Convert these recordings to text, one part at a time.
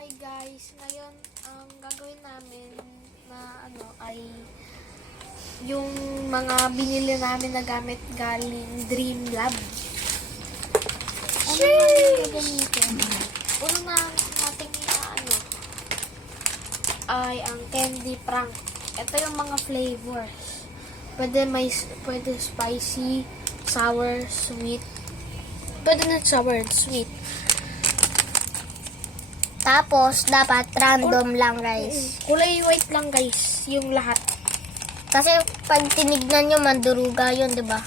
Hi guys, ngayon ang gagawin namin na ay yung mga binili namin na gamit galing Dream Lab. Ano namin gagamitin? Una na natin ay ang candy prank. Ito yung mga flavors. Pwede spicy, sour, sweet. Pwede na sour, sweet. Tapos, dapat random lang, guys. Kulay white lang, guys. Yung lahat. Kasi, pag tinignan nyo, manduruga yun, di ba?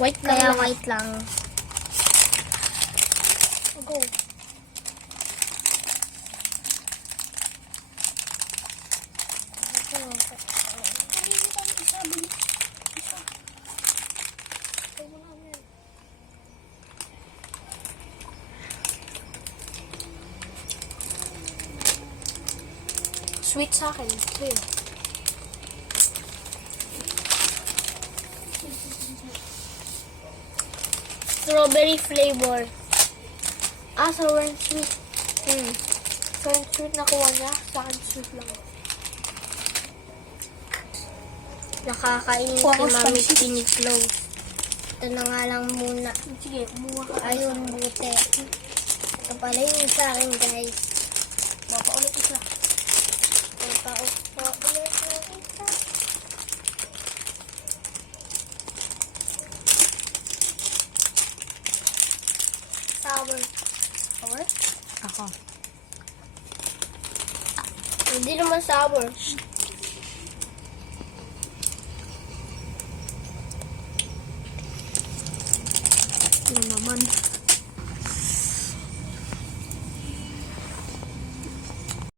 White lang Kaya lahat. white lang. Go. Sweet sa akin. Ito yun. Strawberry flavor. Sour and sweet. Sour and sweet nakuha niya. Sa akin sweet lang. Nakakainin Kuha si ko Mami spicy. Piniklaw. Ito na nga lang muna. Sige, kumuha ka. Ayun, buti. Ito pala yung sa akin, guys. Baka ulit isa. Papaupo ulit ng isa. Sour. Sour? Ako. Hindi naman sour.